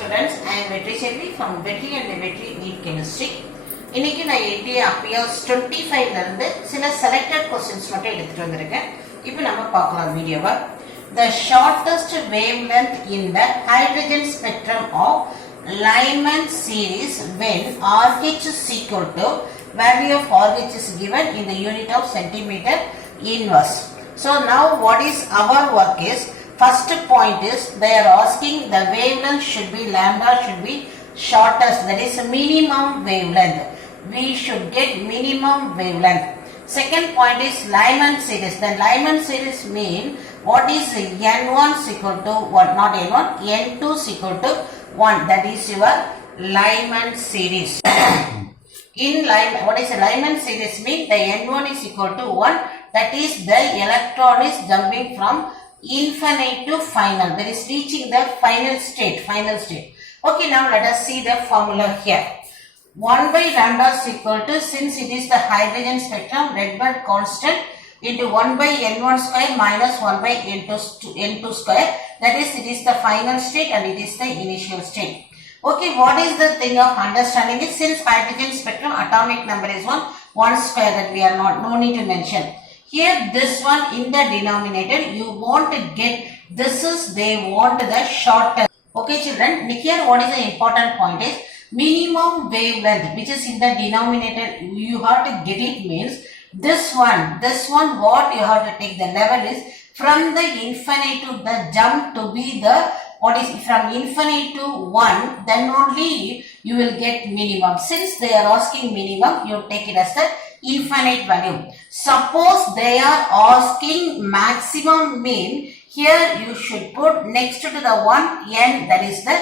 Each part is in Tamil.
students, I am Vetri Shelvi from Vetri and Vetri Neat Chemistry. இன்னைக்கு நான் எழுதிய appears 25 ல இருந்து சில selected questions மட்டும் எடுத்துட்டு வந்திருக்கேன். இப்போ நம்ம பார்க்கலாம் வீடியோவை. The shortest wavelength in the hydrogen spectrum of Lyman series when RH is equal to value of RH is given in the unit of centimeter inverse. So now what is our work is, first point is they are asking the wavelength should be lambda should be shortest, that is minimum wavelength. We should get minimum wavelength. Second point is Lyman series. The Lyman series mean what is n1 is equal to what, not n1, n2 is equal to 1. That is your Lyman series. In Lyman, what is a Lyman series mean? The n1 is equal to 1. That is the electron is jumping from infinite to final. That is reaching the final state. Okay, now let us see the formula here. 1 by lambda is equal to, since it is the hydrogen spectrum, Rydberg constant into 1 by n1 square minus 1 by n2 square. That is, it is the final state and it is the initial state. Okay, what is the thing of understanding is, since hydrogen spectrum atomic number is 1 square, that we are no need to mention. Here this one in the denominator you want to get, this is they want the shortest. Okay children, here what is the important point is minimum wavelength which is in the denominator you have to get it means this one what you have to take the level is from the infinite to the jump to be the what is from infinite to 1, then only you will get minimum. Since they are asking minimum, you take it as the infinite value. Suppose they are asking maximum mean, here you should put next to the 1 n, that is the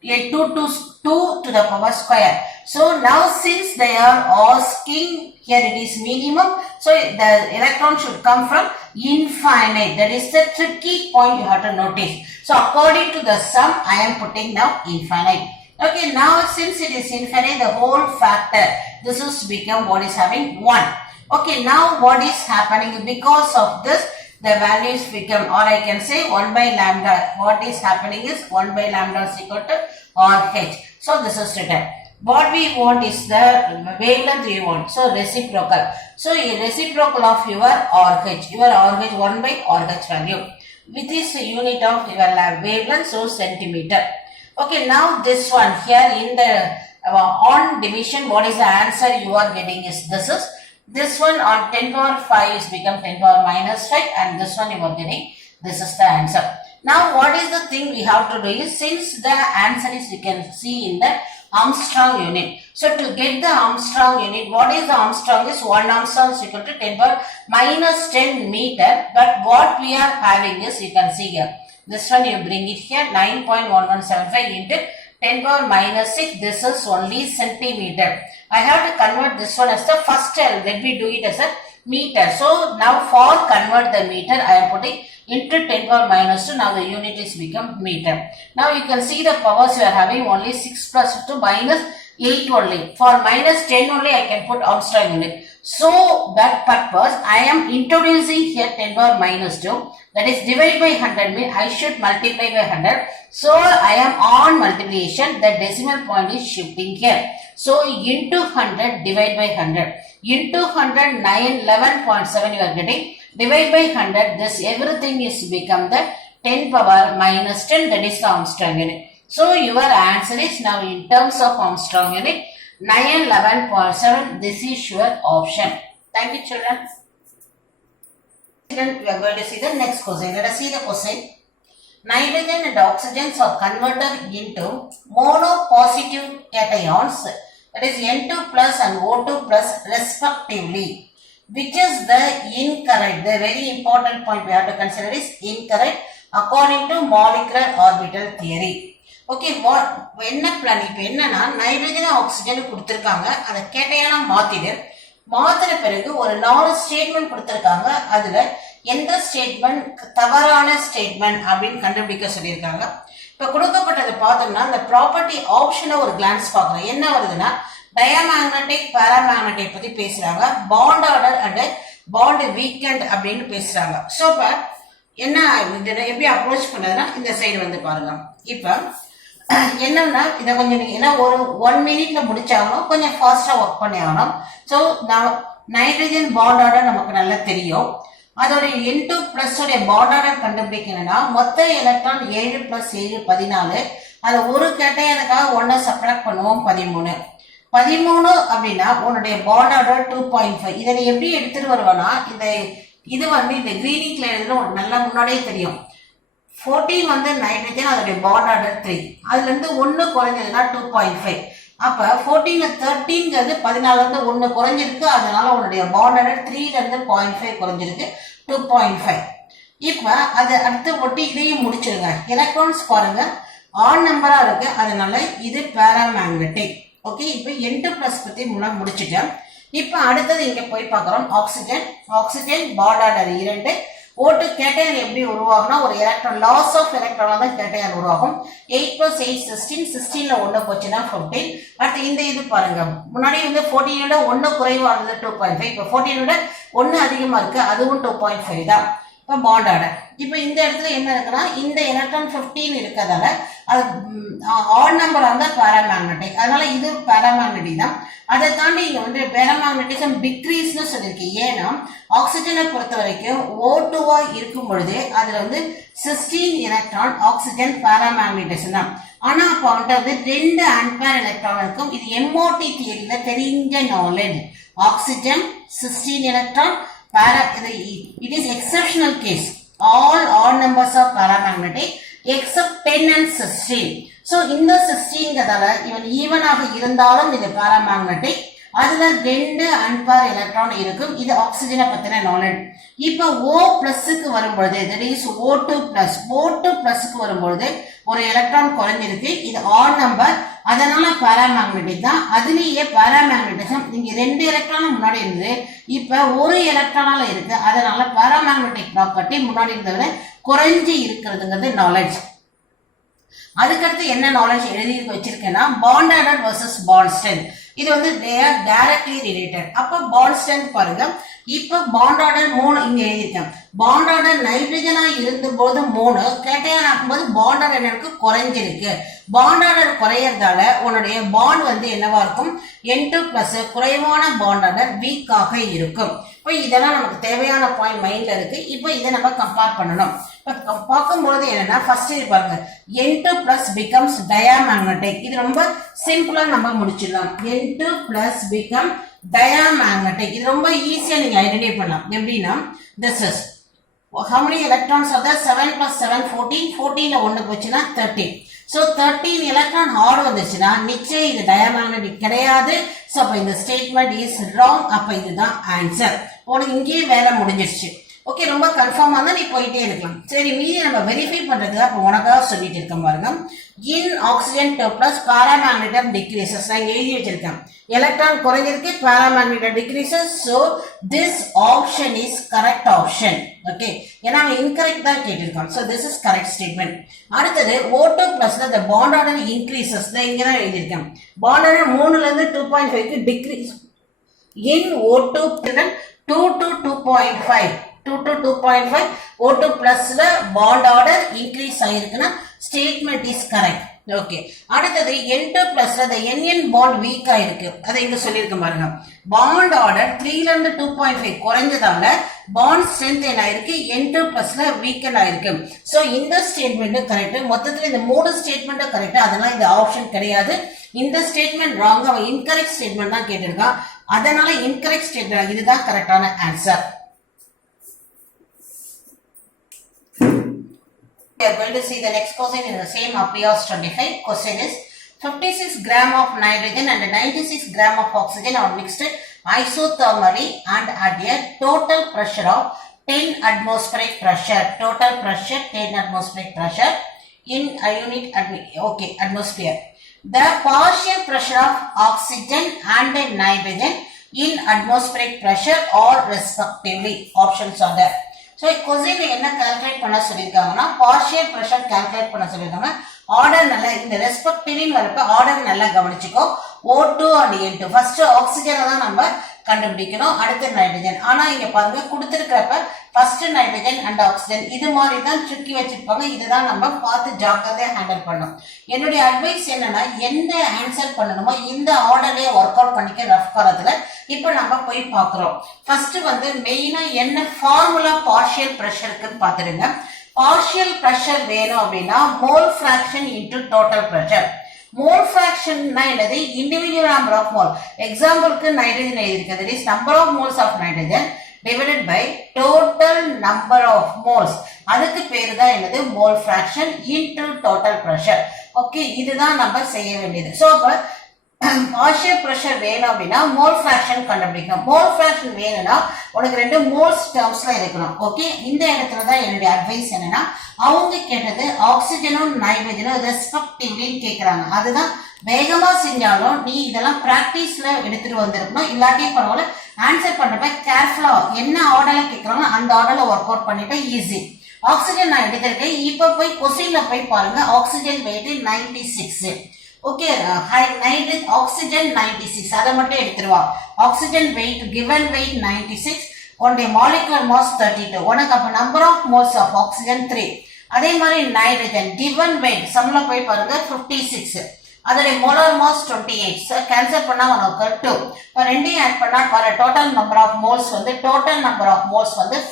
2 to the power square. So now since they are asking, here it is minimum, so the electron should come from infinite. That is the tricky point you have to notice. So according to the sum, I am putting now infinite. Okay, now since it is infinite, the whole factor, this is become what is having 1. Okay, now what is happening because of this, the values become, or I can say 1 by lambda. What is happening is 1 by lambda is equal to RH. So this is written. What we want is the wavelength we want. So reciprocal. So a reciprocal of your RH. Your RH 1 by RH value. With this unit of your wavelength, so centimeter. Okay, now this one here in the on division, what is the answer you are getting is this one on 10 power 5 is become 10 power minus 5, and this one you are getting, this is the answer. Now what is the thing we have to do is, since the answer is you can see in the Armstrong unit. So to get the Armstrong unit, what is the Armstrong is 1 Armstrong is equal to 10 power minus 10 meter, but what we are having is, you can see here, this one you bring it here 9.1175 into 10 power minus 6, this is only centimeter. I have to convert this one as the first L, let me do it as a meter. So now for convert the meter, I am putting into 10 power minus 2, now the unit is become meter. Now you can see the powers you are having only 6 plus 2 minus 8 only. For minus 10 only I can put Armstrong unit. So that purpose I am introducing here 10 power minus 2, that is divided by 100 means I should multiply by 100. So I am on multiplication, the decimal point is shifting here. So into 100 divide by 100. Into 100 911.7 you are getting. Divide by 100, this everything is become the 10 power minus 10, that is the Armstrong unit. So your answer is now in terms of Armstrong unit 911.7. This is your option. Thank you children. Then we are going to see the next question. Let us see the question. Nitrogen and oxygen are converted into monopositive cations, that is N2 plus and O2 plus respectively. Which is the incorrect? The very important point we have to consider is incorrect according to molecular orbital theory. Okay, what என்ன பிளான் இப்போ என்னன்னா, நைட்ரஜன் ஆக்சிஜன் கொடுத்துருக்காங்க, அதை கேட்டையான மாத்திர பிறகு ஒரு 4 ஸ்டேட்மெண்ட் கொடுத்துருக்காங்க. அதுல எந்த ஸ்டேட்மெண்ட் தவறான ஸ்டேட்மெண்ட் அப்படின்னு கண்டுபிடிக்க சொல்லியிருக்காங்க. இப்போ கொடுக்கப்பட்டதை பார்த்தோம்னா அந்த ப்ராப்பர்ட்டி ஆப்ஷனை ஒரு கிளான்ஸ் பார்க்கலாம். என்ன வருதுன்னா, டயமேக்னெட்டிக் பாராமேக்னெட்டிக் பத்தி பேசுறாங்க, bond order and bond weekend அப்படின்னு பேசுறாங்க. ஸோ இப்போ என்ன எப்படி அப்ரோச் பண்ணதுன்னா, இந்த சைடு வந்து பாருங்க. இப்போ என்னன்னா இதை கொஞ்சம் ஏன்னா ஒரு 1 மினிட்ல முடிச்சாகணும், கொஞ்சம் ஃபாஸ்டா ஒர்க் பண்ணி ஆகணும். ஸோ நைட்ரஜன் பாண்ட் ஆர்டர் நமக்கு நல்லா தெரியும். அதோட N2 பிளஸ் உடைய பாண்ட் ஆர்டர் கண்டுபிடிக்கணும்னா மொத்த எலக்ட்ரான் 7 பிளஸ் 7 14. அது ஒரு கேட்டையனுக்காக 1 சப்ட்ராக்ட் பண்ணுவோம் 13. 13 அப்படின்னா உன்னுடைய பாண்ட் ஆர்டர் 2.5. இதை நீ எப்படி எடுத்துட்டு வருவேன்னா இது வந்து இந்த கிரீனிங்ல எழுதுல உனக்கு நல்லா முன்னாடியே தெரியும். 14 வந்து நைட்ரஜன், அதோடைய பாண்ட் ஆர்டர் 3. அதுல இருந்து 1 குறைஞ்சதுன்னா 2.5. அப்ப 14ல 13ங்கிறது 14ல இருந்து 1 குறைஞ்சிருக்கு. அதனால உன்னுடைய பாண்ட் ஆர்டர் 3ல இருந்து 0.5 குறைஞ்சிருக்கு 2.5. இப்ப அது அடுத்து ஒட்டி இதையும் முடிச்சிருங்க. எலக்ட்ரான்ஸ் பாருங்க ஆட் நம்பரா இருக்கு, அதனால இது பாராமேக்னெட்டிக். ஓகே, இப்ப N2 பிளஸ் பத்தி முடிச்சிட்டேன். இப்ப அடுத்தது இங்க போய் பார்க்கிறோம். Oxygen bond order 2. ஓட்டு கேட்டையன் எப்படி உருவாகும்னா ஒரு எலக்ட்ரான் லாஸ் ஆஃப் எலக்ட்ரான் தான் கேட்டையன் உருவாகும். 8 plus 8 16. 16ல 1 போச்சுன்னா 15. அடுத்து இந்த இது பாருங்க, முன்னாடி வந்து 14 1 குறைவானது 2.5. இப்ப 14 1 அதிகமா இருக்கு, அதுவும் 2.5 தான். இப்ப பாண்ட் ஆர்டர். இப்ப இந்த இடத்துல என்ன இருக்குன்னா இந்த எலக்ட்ரான் 15 இருக்கிறதால அது ஆட் நம்பர் இருந்தா பாராமேக்னெட்டிக், அதனால இது பாராமேக்னெட்டிக் தான். அதை தாண்டி இங்க வந்து பாராமேக்னெட்டிசம் டிக்ரீஸ்னு சொல்லியிருக்கு. ஏன்னா ஆக்சிஜனை பொறுத்த வரைக்கும் O2வா இருக்கும் பொழுது அதுல வந்து 16 எலக்ட்ரான் ஆக்சிஜன் பாராமேக்னெட்டிசம் தான். ஆனா அப்ப வந்து 2 ஆம்பேர் எலக்ட்ரான் இருக்கும். இது MOT தியரியில தெரிஞ்ச knowledge. Oxygen 16 electron it is exceptional case. All odd numbers are paramagnetic except 10 and 16. So இந்த 16 இவன் ஈவனாக இருந்தாலும் இது பாராமேக்னெட்டிக். அதுல 2 அன்பேர் எலக்ட்ரான் இருக்கும். இது ஆக்சிஜனை பத்தின நாலேஜ். இப்ப O பிளஸ்க்கு வரும்பொழுது that is O2 பிளஸ்க்கு வரும்பொழுது ஒரு எலக்ட்ரான் குறைஞ்சிருக்கு. இது ஆட் நம்பர், அதனால பாராமேக்னெட்டிக் தான். அதுலயே பாராமேக்னெட்டிசம் இங்க 2 எலக்ட்ரான் முன்னாடி இருந்து இப்ப ஒரு எலக்ட்ரானால இருக்கு, அதனால பாராமேக்னெட்டிக் ப்ராப்பர்ட்டி முன்னாடி இருந்தவரை குறைஞ்சி இருக்கிறதுங்கிறது நாலேஜ். அதுக்கடுத்து என்ன நாலேஜ் எழுதி வச்சிருக்கேன்னா bond order versus bond strength. இது வந்து they are directly related. அப்ப பாண்ட் ஸ்ட்ரென்த் பாருங்க. இப்ப பாண்ட் ஆர்டர் 3 இங்க எழுதிருக்கேன். பாண்ட் ஆர்டர் நைட்ரஜனா இருந்த போது 3, கேட்டையன் ஆகும்போது பாண்ட் ஆர்டர் எனக்கு குறைஞ்சிருக்கு. பாண்ட் ஆர்டர் குறையறதால உன்னுடைய பாண்ட் வந்து என்னவா இருக்கும், N2 பிளஸ் குறைவான பாண்ட் ஆர்டர் வீக்காக இருக்கும். இப்போ இதெல்லாம் நமக்கு தேவையான பாயிண்ட் மைண்ட்ல இருக்கு. இப்போ இதை நம்ம கம்பேர் பண்ணணும். பார்க்கும்போது என்னன்னா ஃபர்ஸ்ட் இது பாருங்க, N2 பிளஸ் பிகம்ஸ் டயாமேக்னெட்டிக். இது ரொம்ப சிம்பிளா நம்ம முடிச்சிடலாம். N2 plus become diamagnetic. இது ரொம்ப ஈஸியா நீங்க ஐடென்டிஃபை பண்ணலாம். எப்படின்னா this is how many electrons are there? 7 plus 7 14. 14ல 1 போச்சுன்னா 13. So 13 எலக்ட்ரான் ஆட் வந்துச்சுன்னா நிச்சயம் இது டயாமேக்னெட்டிக் கிடையாது. சோ அப்ப இந்த ஸ்டேட்மெண்ட் இஸ் ராங். அப்ப இதுதான் ஆன்சர். உனக்கு இங்கேயே வேலை முடிஞ்சிருச்சு. ஓகே, ரொம்ப கன்ஃபார்மா தான் நீ போயிட்டே இருக்கலாம். சரி, மீதி நம்ம வெரிஃபை பண்றதுக்கு அப்ப உனக்காக சொல்லிட்டு இருக்க பாருங்க. In oxygen 2 plus paramagnetism decreases. நான் எழுதி வச்சிருக்கேன். எலக்ட்ரான் குறைஞ்சிருக்கு, paramagnetism decreases. So this option is correct option. Okay, ஏன்னா அவன் இன்கரெக்ட் தான் கேட்டிருக்கான். So this is correct statement. அடுத்தது O2 பிளஸ்ல the bond order increases. இங்க தான் எழுதியிருக்கேன். பாண்ட் ஆர்டர் 3ல இருந்து 2.5க்கு decrease. In O2 2 to 2.5 2 to 2.5 O2 பிளஸ்ல பாண்ட் ஆர்டர் இன்க்ரீஸ் ஆயிருக்குன்னா ஸ்டேட்மெண்ட் இஸ் கரெக்ட். ஓகே, அடுத்தது N2 பிளஸ்ல the NN பாண்ட் வீக் ஆயிருக்கு. அதை இங்க சொல்லியிருக்க பாருங்க. பாண்ட் ஆர்டர் 3ல இருந்து 2.5 குறைஞ்சதால பாண்ட் ஸ்ட்ரென்த் என்ன ஆயிருக்கு, N2 பிளஸ்ல வீக்கன் ஆயிருக்கு. சோ இந்த ஸ்டேட்மெண்ட் கரெக்ட். மொத்தத்துல இந்த 3 ஸ்டேட்மெண்ட் கரெக்ட். அதனால இந்த ஆப்ஷன் கிடையாது. இந்த ஸ்டேட்மெண்ட் ராங். அவன் இன்கரெக்ட் ஸ்டேட்மெண்ட் தான் கேட்டிருக்கான். அதனால இன்கரெக்ட் ஸ்டேட்மெண்ட் இதுதான் கரெக்டான answer. We are going to see the next question in the same APIOS 25. Question is 56 gram of nitrogen and 96 gram of oxygen are mixed isothermally and at a total pressure of 10 atmospheric pressure. Total pressure 10 atmospheric pressure in a unit atmosphere. The partial pressure of oxygen and nitrogen in atmospheric pressure or respectively. Options are there. So question என்ன கால்குலேட் பண்ண சொல்லிருக்காங்கன்னா பார்ஷியல் பிரஷர் கால்குலேட் பண்ண சொல்லிருக்காங்க. ஆர்டர் நல்லா இந்த ரெஸ்பெக்டிவ்னு வரப்ப ஆர்டர் நல்லா கவனிச்சுக்கோ. O2 and N2 ஃபர்ஸ்ட் ஆக்சிஜனை தான் நம்ம கண்டுபிடிக்கணும். அடுத்து நைட்ரஜன். ஆனா இங்க பாருங்க கொடுத்திருக்கிறப்ப ஃபர்ஸ்ட் நைட்ரஜன் அண்ட் ஆக்சிஜன் இது மாதிரி தான் சுருக்கி வச்சிருப்பாங்க. இதுதான் நம்ம பார்த்து ஜாக்கிரதையா ஹேண்டில் பண்ணணும். என்னுடைய அட்வைஸ் என்னன்னா எந்த ஆன்சர் பண்ணணுமோ இந்த ஆர்டர்லயே ஒர்க் அவுட் பண்ணிக்க ரஃப் காலத்துல. இப்ப நம்ம போய் பாக்குறோம். ஃபர்ஸ்ட் வந்து மெயினா என்ன ஃபார்முலா பார்ஷியல் பிரஷருக்குன்னு பாத்துடுங்க. பார்ஷியல் பிரஷர் வேணும் அப்படின்னா mole fraction into total pressure. Mole ஃபிராக்ஷன்னா என்னது? Individual number of mole. எக்ஸாம்பிளுக்கு நைட்ரஜன் எழுதிருக்கு. That is number of moles of nitrogen divided by total number of moles. அதுக்கு பேரு தான் என்னது? Mole fraction into total pressure. Okay, இதுதான் நம்ம செய்ய வேண்டியது. சோ அப்ப பார்ஷியல் பிரஷர் வேணும் அப்படின்னா மோல் ஃபிராக்ஷன் கண்டுபிடிக்கணும். மோல் ஃபிராக்ஷன் வேணும்னா உனக்கு ரெண்டு மோல்ஸ் டேர்ம்ஸ்ல இருக்கணும். ஓகே, இந்த இடத்துல தான் என்னுடைய அட்வைஸ் என்னன்னா அவங்க கேட்டது ஆக்சிஜனும் நைட்ரஜனும் ரெஸ்பெக்டிவ்லி கேட்கறாங்க. அதுதான் வேகமா செஞ்சாலும் நீ இதெல்லாம் பிராக்டிஸ்ல எடுத்துட்டு வந்திருக்கணும். இல்லாட்டியும் பரவாயில்ல, ஆன்சர் பண்றப்ப கேர்ஃபுல்லா என்ன ஆர்டர்ல கேட்கறாங்க அந்த ஆர்டர்ல ஒர்க் அவுட் பண்ணிட்டு ஈஸி. ஆக்சிஜன் நான் எடுத்திருக்கேன். இப்ப போய் கொஸ்டின்ல போய் பாருங்க. Oxygen weight 96. Okay, nitrogen oxygen 96 அதை மட்டும் எடுத்துருவா. ஆக்சிஜன் வெயிட் கிவன் வெயிட் 96, உன்னுடைய மாலிகுலர் மாஸ் 32. உனக்கு அப்ப number of moles of oxygen 3. அதே மாதிரி நைட்ரஜன் கிவன் வெயிட் சம்ல போய் பாருங்க 56, அதோட மோலார் மாஸ் 28. கேன்சல் பண்ணா உனக்கு 2. இப்போ ரெண்டையும் ஆட் பண்ணா வர டோட்டல் நம்பர் ஆஃப் மோல்ஸ் வந்து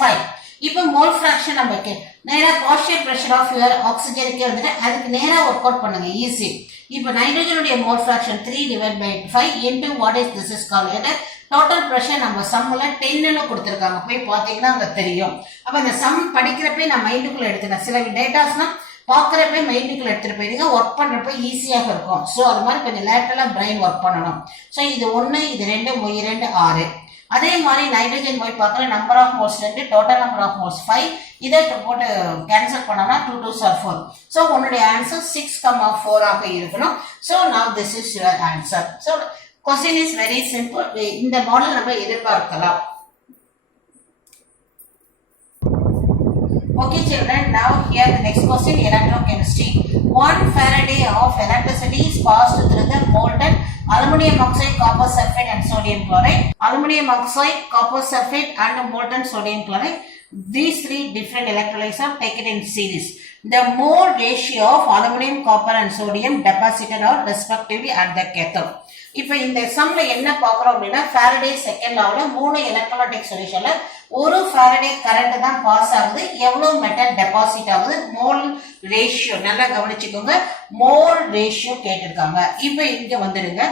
5. இப்போ மோல் ஃபிராக்ஷன் நமக்கு நேரா பார்ஷியல் பிரஷர் ஆஃப் யுவர் ஆக்சிஜனுக்கே வந்துட்டு அதுக்கு நேரா ஒர்க் அவுட் பண்ணுங்க ஈஸி. இப்போ நைட்ரஜனுடைய mole fraction 3/5 into what is this is called total pressure. நம்ம சம்ல 10ன்னு கொடுத்துருக்காங்க. போய் பார்த்தீங்கன்னா அங்க தெரியும். அப்ப இந்த சம் படிக்கிறப்ப நான் மைண்டுக்குள்ள எடுத்துனேன். சில டேட்டாஸ்னா பாக்குறப்ப மைண்டுக்குள்ள எடுத்துட்டு போயிருங்க. ஒர்க் பண்றப்ப ஈஸியாக இருக்கும். ஸோ அது மாதிரி கொஞ்சம் லேட்டரலா பிரெயின் ஒர்க் பண்ணணும். ஸோ இது 1, இது 2, 2 6. அதே மாதிரி நைட்ரஜன் போய் பார்க்குற number of moles 2, total number of moles 5. இதை போட்டு கேன்சல் பண்ணோம்னா 2 2s are 4. ஸோ உன்னுடைய ஆன்சர் 6,4 ஆக இருக்கணும். So now this is your answer. So question is very simple. இந்த மாடல் நம்ம எதிர்பார்க்கலாம். Okay children, now here the next question, electrochemistry. 1 Faraday of electricity is passed through the molten aluminum oxide, copper sulfate and sodium chloride. Aluminum oxide, copper sulfate and molten sodium chloride. These three different electrolytes are taken in series. The mole ratio of aluminum, copper and sodium deposited are respectively at the cathode. இப்ப இந்த சம்ல என்ன பாக்குறோம் அப்படின்னா ஃபாரடே செகண்ட் லால 3 எலக்ட்ரோலைட்டிக் சொல்யூஷன்ல ஒரு ஃபாரடே கரண்ட் தான் பாஸ் ஆகுது. எவ்வளவு மெட்டல் டெபாசிட் ஆகுது? மோல் ரேஷியோ நல்லா கவனிச்சுக்கோங்க. மோல் ரேஷியோ கேட்டிருக்காங்க. இப்ப இங்க வந்துடுங்க.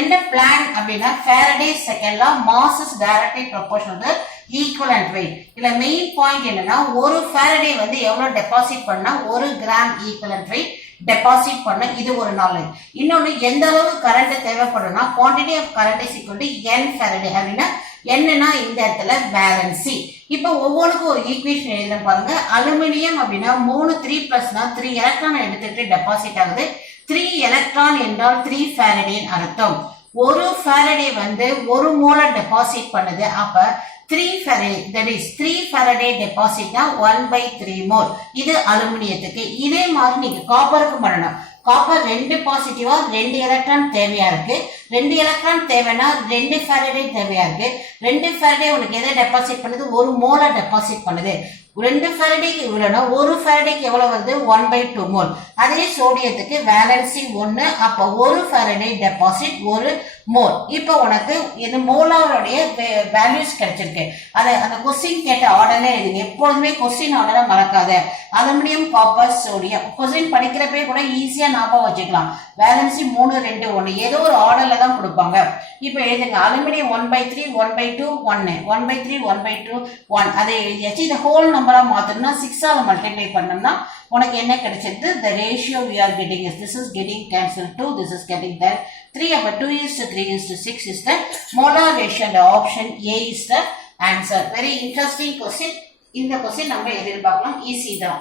என்ன பிளான் அப்படின்னா Faraday second law mass is directly proportional to equivalent weight. இல்ல மெயின் பாயிண்ட் என்னன்னா ஒரு ஃபாரடே வந்து எவ்வளவு டெபாசிட் பண்ணா 1 கிராம் ஈக்குவலன்ட் வெயிட் டெபாசிட் பண்ண. இது ஒரு நாலேஜ். இன்னொன்னு எந்த அளவு கரண்ட் தேவைப்படும்னா quantity of current is equal to n Faraday. அப்படின்னா என்னன்னா இந்த இடத்துல வேலன்சி. இப்ப ஒவ்வொன்றுக்கும் ஒரு ஈக்குவேஷன் எழுதுறேன் பாருங்க. அலுமினியம் அப்படின்னா 3 3+னா 3 எலக்ட்ரான் எடுத்துட்டு டெபாசிட் ஆகுது. 3 எலக்ட்ரான் என்றால் 3 ஃபாரடேன்னு அர்த்தம். ஒரு ஃபாரடே வந்து ஒரு மோலை டெபாசிட் பண்ணுது. அப்ப 3 Faraday, that is 3 Faraday deposit na 1/3 mole. இது அலுமினியத்துக்கு. இதே மாதிரி நீங்க காப்பருக்கு பண்ணணும். காப்பர் 2 பாசிட்டிவா 2 எலக்ட்ரான் தேவையா இருக்கு. 2 எலக்ட்ரான் தேவைன்னா 2 Faraday தேவையா இருக்கு. 2 Faraday உனக்கு எதை டெபாசிட் பண்ணுது? ஒரு மோலை டெபாசிட் பண்ணுது. 2 ஃபாரடேக்கு இவ்வளவுனா ஒரு ஃபாரடேக்கு எவ்வளவு வருது? 1/2 மோல். அதே சோடியத்துக்கு வேலன்சி 1. அப்ப ஒரு ஃபாரடே டெபாசிட் 1 மோல். இப்போ உனக்கு இந்த மோலாருடைய வேல்யூஸ் கிடைச்சிருக்கு. அந்த கொஸ்டின் கேட்ட ஆர்டர்ல எழுதுங்க. எப்பொழுதுமே கொஸ்டின் ஆர்டரை மறக்காத. அலுமினியம், காப்பர், சோடியம் கொஸ்டின் படிக்கிறப்பே கூட ஈஸியா ஞாபகம் வச்சுக்கலாம். வேலன்சி 3 2 1 ஏதோ ஒரு ஆர்டர்ல தான் கொடுப்பாங்க. இப்போ எழுதுங்க. அலுமினியம் 1/3 1/2 1 1/3 1/2 1 அதை எழுதியாச்சு. இந்த ஹோல் நம்பரா மாத்தணும்னா 6 ஆல மல்டிப்ளை பண்ணோம்னா உனக்கு என்ன கிடைச்சது? The ratio we are getting is this is getting cancelled 2, this is getting that 3. அப்ப 2:3:6 is the molar ratio. The option A is the answer. Very interesting question. இந்த question நம்ம எதிர்பார்க்கலாம். ஈஸி தான்.